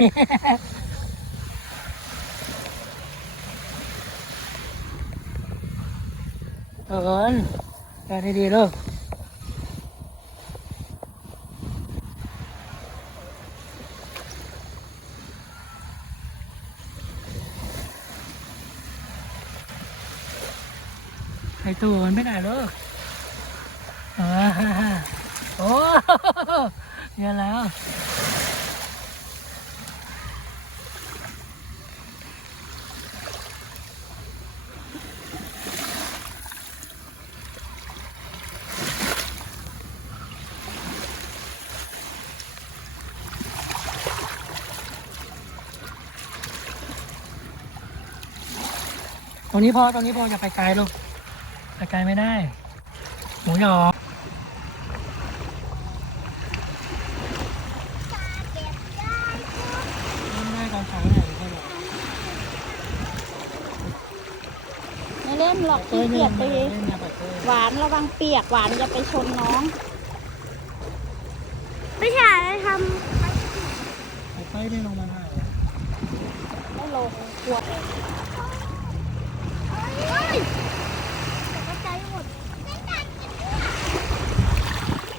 เอิญเดินดีๆลูกไอตัวมันไม่ไหนลูกอ่าฮ่าฮ่าโอ้เยอะแล้ว ตรงนี้พอตรงนี้พออย่าไปไกลลูกไปไกลไม่ได้ หมูหยอเล่นได้ตอนเช้าเนี่ยไม่หรอกไม่เล่นหรอกขี้เกียจไปเองเล่นนะไปเตยหวานระวังเปียกหวานอย่าไปชนน้อง ไม่ใช่ทไปเตยไม่ลงมาได้เหรอไม่ลงกลัวำเฮ้ยตกใจหมด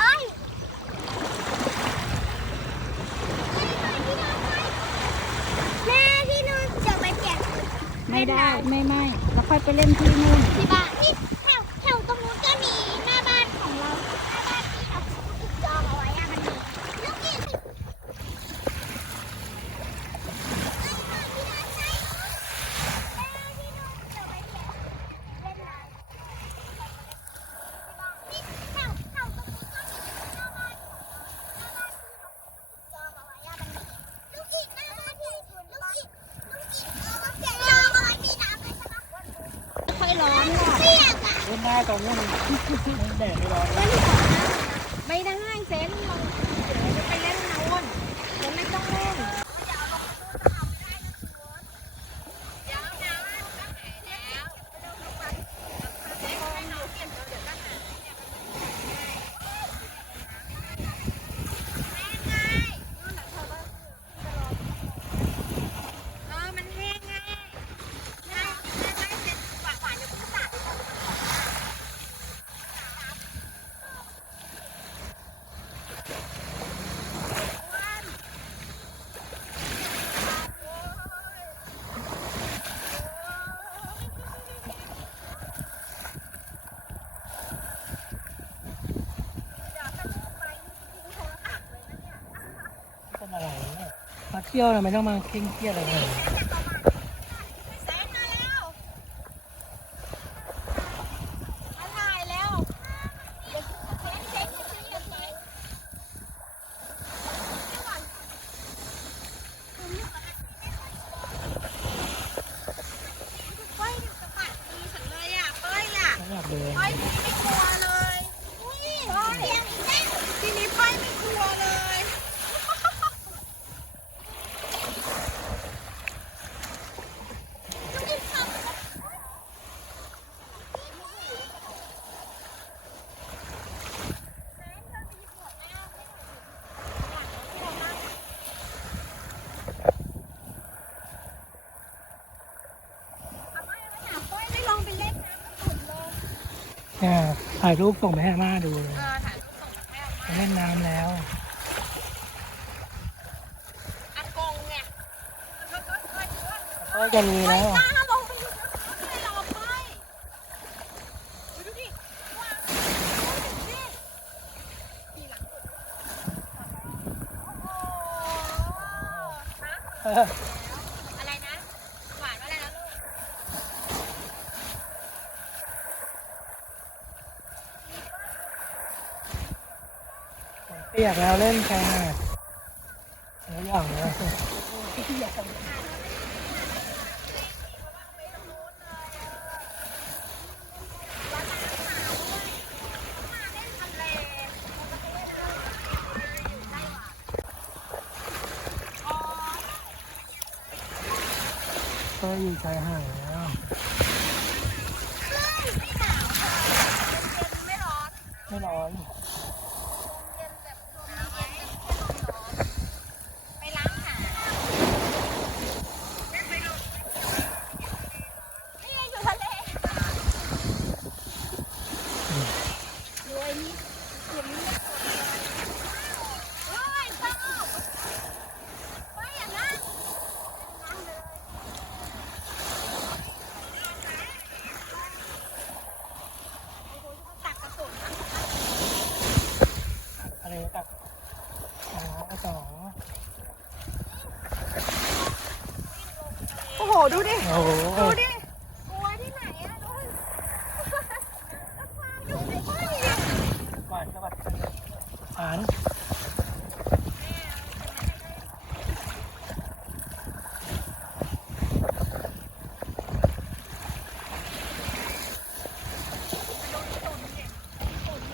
เอ้ยแม่พี่นุ่นจะไปเปลี่ยน ไม่ได้ไม่ไม่แล้วค่อย ไปเล่นที่นู่นที่บ้านนี่แถวแถวตรงนู้นก็มีหน้าบ้านของเราหน้าบ้านที่เราจองเอาไว้อะมันมีลูกอีก ค่อยร้อนหรอก เล่นได้ ตรงนี้มันแดดไม่ร้อน ไม่ได้เซนเราเดี๋ยวจะไปเล่นโน้นเซนไม่ต้องเล่น เป็นอะไรเนี่ยมา เที่ยวทำไม่ต้องมาเคร่งเครียดอะไรเลย ไม่อยากเดิน ทีนี้ป้ายไม่กลัวเลย ไม่ลองไปเล่นน้ำอุ่นเลย เนี่ยถ่ายรูปส่งไปให้อาม่าดูเลยเออถ่ายรูปส่งมาให้ออกมาไปเล่นน้ำแล้วอากงเนี่ยก็ก็ก็ก็ก็จะมีแล้ว ป้าลงไปดูนะไม่รอป้ายดูดิว้าวดูดิทีหลังสุดโอ้โหฮะอะไรนะ หวานว่าอะไรนะลูก เปียกแล้วเล่นแค่แล้วอย่างเลยก็อยู่ชายหาดแล้วไม่ร้อน ไม่ร้อน เย็นแบบลมเย็นแค่ลมร้อนไปล้างขา ดูดิโอ้โหดูดิกลัวที่ไหนอะดูดิอยู่ในบ้านเนี่ย หวานสวัสดิ์หวาน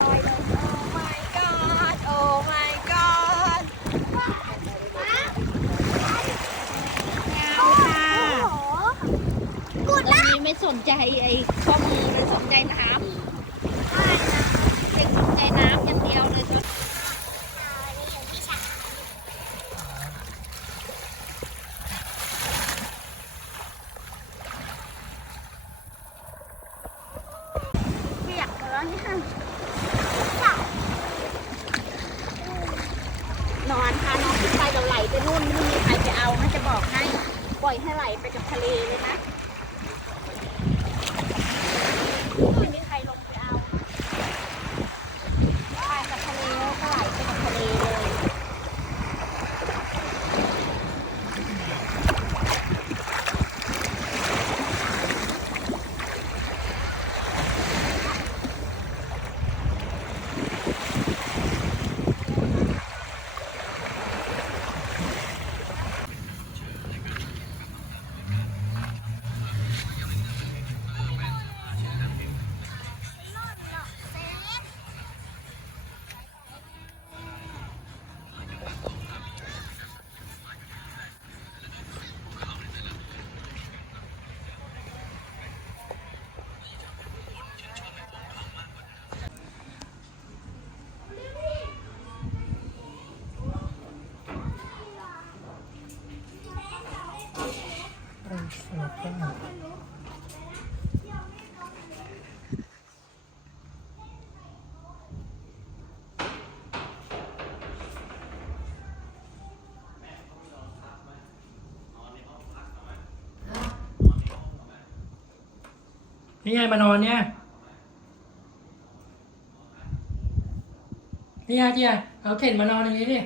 โอ้ my god โอ้ my god โอ้โหกูด ตอนนี้ไม่สน ใจไอ้ข้อมือเลยสนใจน้ำไม่สนใจน้ำอย่างเดียวเลยตอนเปียกแล้วเนี่ยนอนพาน้องขึ้นไปเราไหลไปนู่นไม่มีใครไปเอานะจะบอกให้ ปล่อยให้ไหลไปกับทะเลเลยนะไม่มีใครลงไปเอาไปกับทะเลแล้วก็ไหลไปกับทะเลเลย สวัสดิ์ นี่ไงมานอนเนี่ย นี่ไงเจียเอาเข็นมานอนอย่างนี้ดิ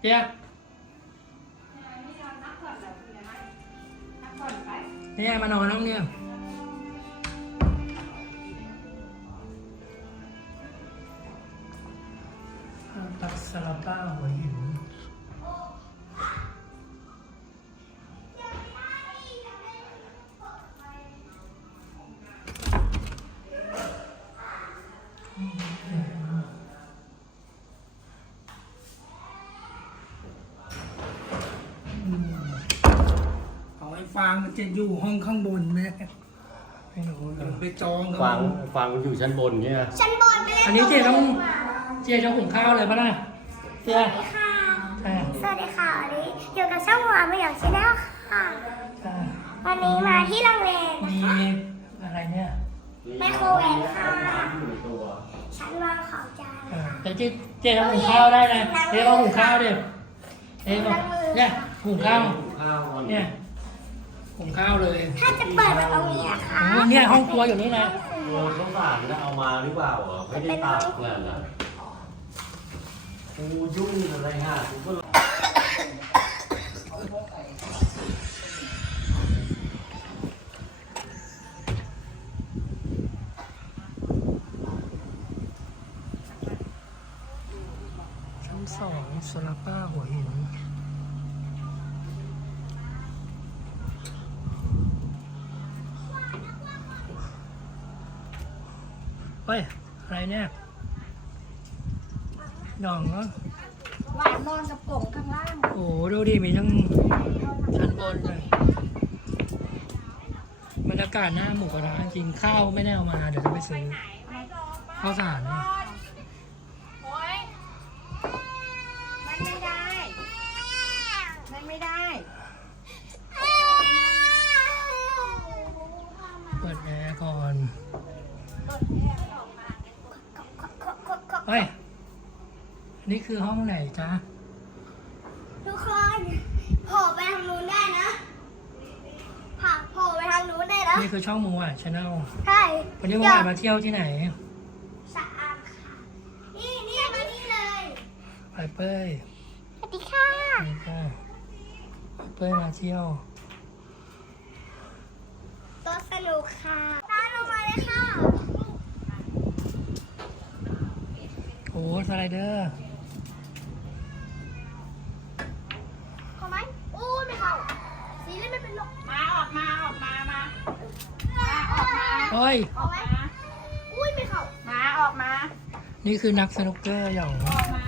เจีย นี่ยมานอนน้องเนี่ยตักสลับป้าหัวหิน ฟางมันจะอยู่ห้องข้างบนไหมไม่รู้เลยไปจองเขาฟังฟังอยู่ชั้นบนเนี่ยฉันบนไปเลยอันนี้เจ๊ต้องเจ๊จะหุงข้าวเลยปะล่ะเจ๊ค่ะใช่สวัสดีค่ะวันนี้อยู่กับช่องหัวไม่อยากชแนลค่ะใช่วันนี้มาที่โรงเรียนมีอะไรเนี่ยไมโครเวฟค่ะอยู่ในตัวฉันวางของจานเออแต่เจ๊เจ๊ต้องหุงข้าวได้นะเจ๊ต้องหุงข้าวดิเจ๊บอกเนี่ยหุงข้าวข้าวมันเนี่ย หุงข้าวเลยถ้าจะเปิดแบบตรงนี้นะคะโอ้เนี่ยห้องครัวอยู่นี่นะโอ้ข้าวสารนะเอามาหรือเปล่าเหรอไม่ได้ตากเพื่อนนะกูยุ่งอะไรฮะกูก็ชั้นสองสลาป้าหัวหิน ฮ้ย อะไรเนี่ยหน่องเหรอหวานนอนกับกล่องข้างล่างโอ้โหดูดิมีทั้งชั้นบนเลยบรรยากาศหน้าหมูกระทะจริงข้าวไม่ได้เอามา เดี๋ยวจะไปซื้อข้าวสารเนี่ย โอ้ยมันไม่ได้ มันไม่ได้ เปิดแอร์ก่อน เฮ้ย นี่คือห้องไหนจ๊ะ ทุกคนโผล่ไปทางนู้นได้นะผ่าโผล่ไปทางนู้นได้นะนี่คือช่องมูอะชาแนลใช่วันนี้มูอะมาเที่ยวที่ไหน สะอาดค่ะ นี่นี่มานี่เลยไปเป้ยสวัสดีค่ะนี่ก็เป้ยมาเที่ยว ตัวสนุกค่ะตามลงมาเลยค่ะ โอ้ สไลเดอร์ เข้าไหมอู้ไม่เข้า สีเล่นไม่เป็นหรอกมาออกมาออกมามาเฮ้ยเอาไหมอุ้ยไม่เข้า มาออกมา นี่คือนักสนุกเกอร์หย่องออกมา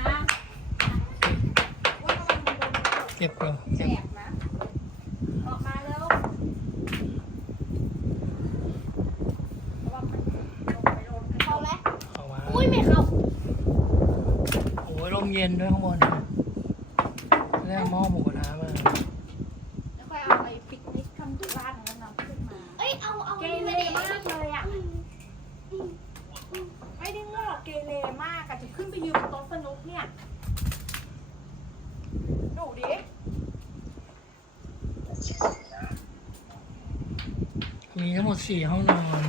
เจ็บเหรอเจ็บ แจกนะออกมาเร็วระวังมันลงไปโดนกระจ เข้าก ไหม เข้ามา อุ้ยไม่เข้า โอ้ยลม เย็นด้วยข้างบนเรียกหม้อหมูกระทะมาแล้วค่อยเอาไปปิกนิกทำที่บ้านของน้องขึ้นมาเอ้ยเอาเอาเกเรมากเลยอะไม่ได้โง่หรอกเกเรมากอะจะขึ้นไปยืนบนโต๊ะสนุกเนี่ยดูดิมีทั้งหมดสี่ห้องนอน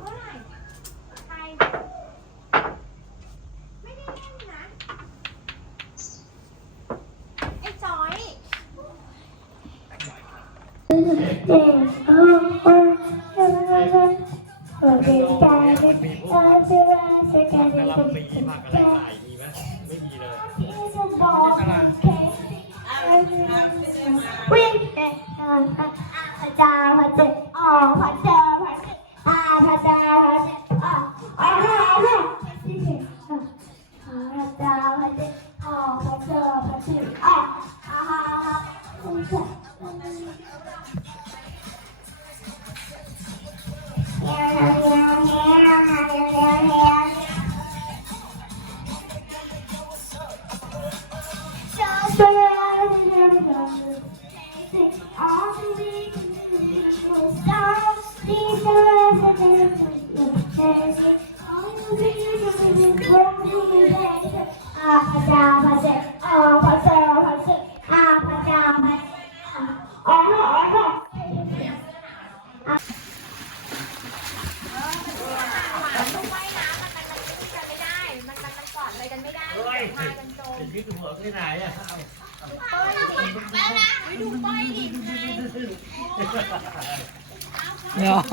เมื่อไหร่ใครไม่ได้เล่นนะ ไอ้จอย ไม่มีเลยตลาดวิ่งเดินเดินพระเจ้าพระเจ้าอ๋อพระเจ้าพระเจ้าอาพระเจ้าพระเจ้าอ๋ออ๋อพระเจ้าพระเจ้าพระเจ้าอ๋อพระเจ้าพระเจ้าอ๋ออ่าพระเจ้า Thank you.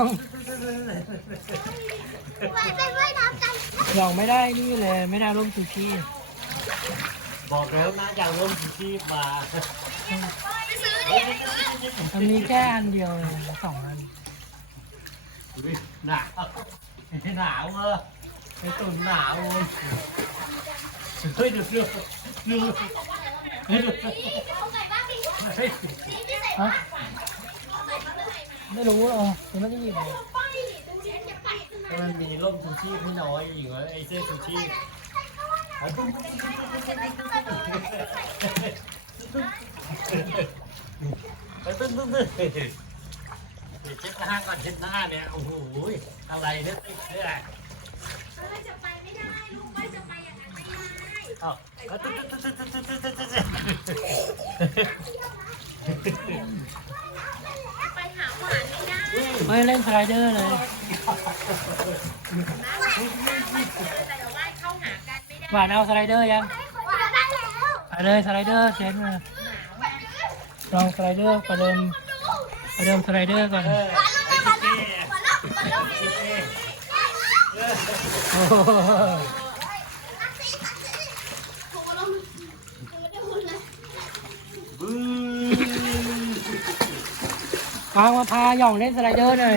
องหยองไม่ได้นี่เลยไม่ได้ร่มซูชิบอกแล้วนะจะเอาร่มชูชีพมามันมีแค่อันเดียวเลยสองอันอุ๊ยหนาวหนาวเออไอ้ตุ่นหนาวเว้ยเฮ้ยดูดูดูเฮ้ยดูเฮ้ยฮะ ไม่รู้หรอกยังไม่ได้ยินเลยมันมีร่มชูชีพที่น้อยอยู่แล้วไอ้เสื้อชูชีพไปตึ้งตึ้งตึ้งเช็ดหน้าก่อนเช็ดหน้าเนี่ยโอ้โหอะไรเนี่ยติดเสื้อจะไปไม่ได้ลูกไม่จะไปอย่างนั้นไม่ได้อ้าตึ้งตึ้ง ไม่เล่นสไลเดอร์เลยหวานเอาสไลเดอร์ยังไปเลยสไลเดอร์เซ็นมาลองสไลเดอร์ประเดิมประเดิมสไลเดอร์ก่อนโอ้ โหฟางมาพาหย่องเล่นสไลเดอร์หน่อย